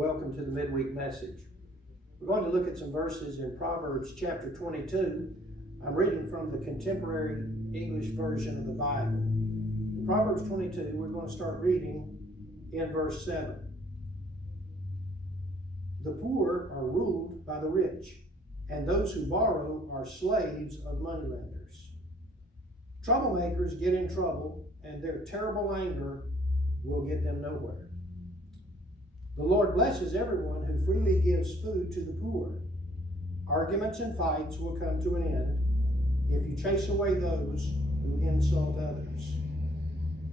Welcome to the Midweek message. We're going to look at some verses in Proverbs Chapter 22. I'm reading from the Contemporary English Version of the Bible. In Proverbs 22, we're going to start reading in verse 7. The poor are ruled by the rich, and those who borrow are slaves of moneylenders. Troublemakers get in trouble, and their terrible anger will get them nowhere. The Lord blesses everyone who freely gives food to the poor. Arguments and fights will come to an end if you chase away those who insult others.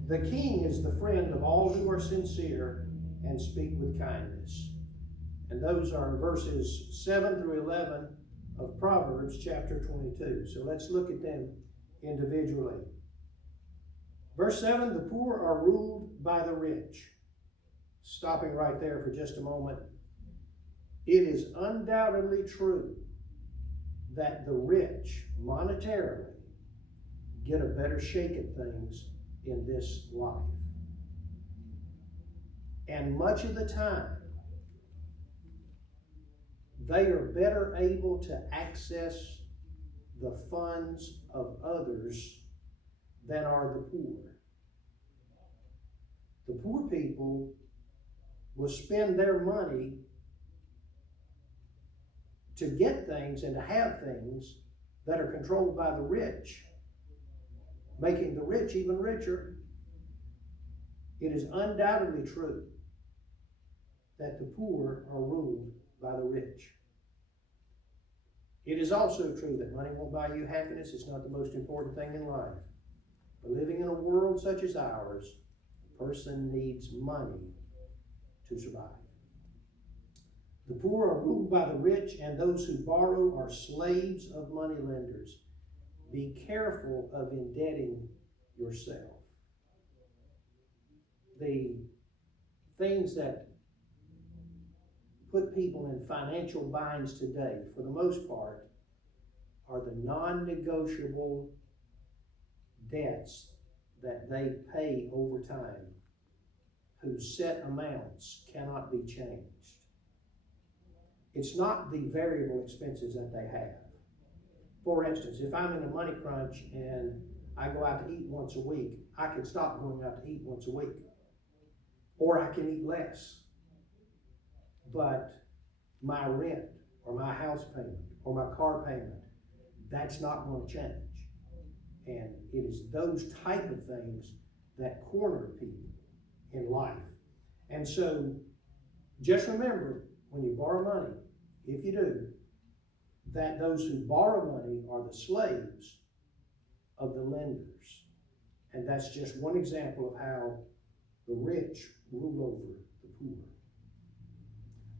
The king is the friend of all who are sincere and speak with kindness. And those are verses 7 through 11 of Proverbs chapter 22. So let's look at them individually. Verse 7, the poor are ruled by the rich. Stopping right there for just a moment. It is undoubtedly true that the rich monetarily get a better shake at things in this life. And much of the time, they are better able to access the funds of others than are the poor. The poor people will spend their money to get things and to have things that are controlled by the rich, making the rich even richer. It is undoubtedly true that the poor are ruled by the rich. It is also true that money won't buy you happiness. It's not the most important thing in life. But living in a world such as ours, a person needs money to survive. The poor are ruled by the rich, and those who borrow are slaves of moneylenders. Be careful of indebting yourself. The things that put people in financial binds today, for the most part, are the non-negotiable debts that they pay over time, whose set amounts cannot be changed. It's not the variable expenses that they have. For instance, if I'm in a money crunch and I go out to eat once a week, I can stop going out to eat once a week. Or I can eat less. But my rent or my house payment or my car payment, that's not going to change. And it is those type of things that corner people in life. And so just remember, when you borrow money, if you do, that those who borrow money are the slaves of the lenders. And that's just one example of how the rich rule over the poor.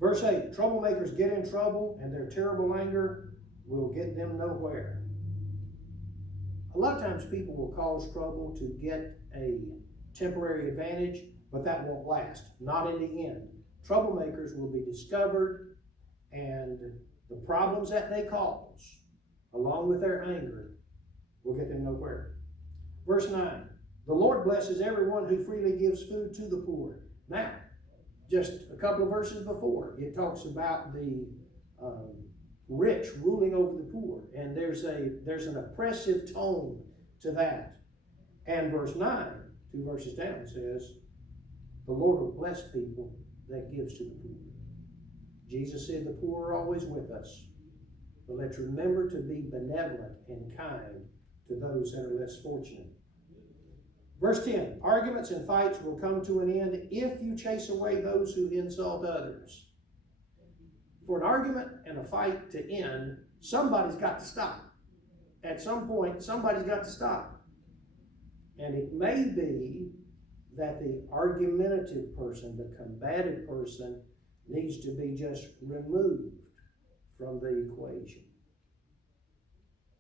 Verse 8, troublemakers get in trouble, and their terrible anger will get them nowhere. A lot of times people will cause trouble to get a temporary advantage, but that won't last, not in the end. Troublemakers will be discovered, and the problems that they cause, along with their anger, will get them nowhere. Verse 9, the Lord blesses everyone who freely gives food to the poor. Now, just a couple of verses before, it talks about the rich ruling over the poor, and there's an oppressive tone to that. And verse 9, 2 verses down, says, the Lord will bless people that gives to the poor. Jesus said the poor are always with us, but let's remember to be benevolent and kind to those that are less fortunate. Verse 10, arguments and fights will come to an end if you chase away those who insult others. For an argument and a fight to end, somebody's got to stop. At some point, somebody's got to stop. And it may be that the argumentative person, the combative person, needs to be just removed from the equation.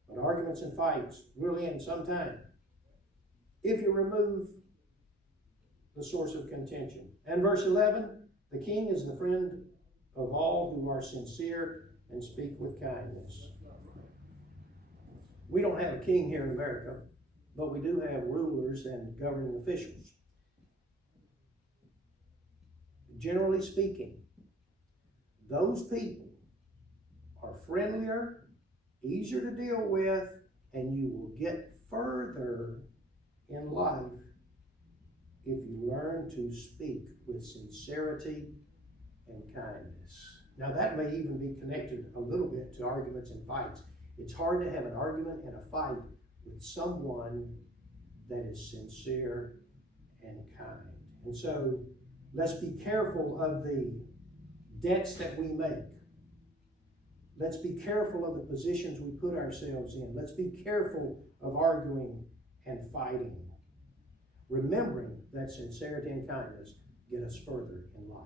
But arguments and fights will end sometime if you remove the source of contention. And verse 11, the king is the friend of all who are sincere and speak with kindness. We don't have a king here in America, but we do have rulers and governing officials. Generally speaking, those people are friendlier, easier to deal with, and you will get further in life if you learn to speak with sincerity and kindness. Now that may even be connected a little bit to arguments and fights. It's hard to have an argument and a fight with someone that is sincere and kind. And so let's be careful of the debts that we make. Let's be careful of the positions we put ourselves in. Let's be careful of arguing and fighting, remembering that sincerity and kindness get us further in life.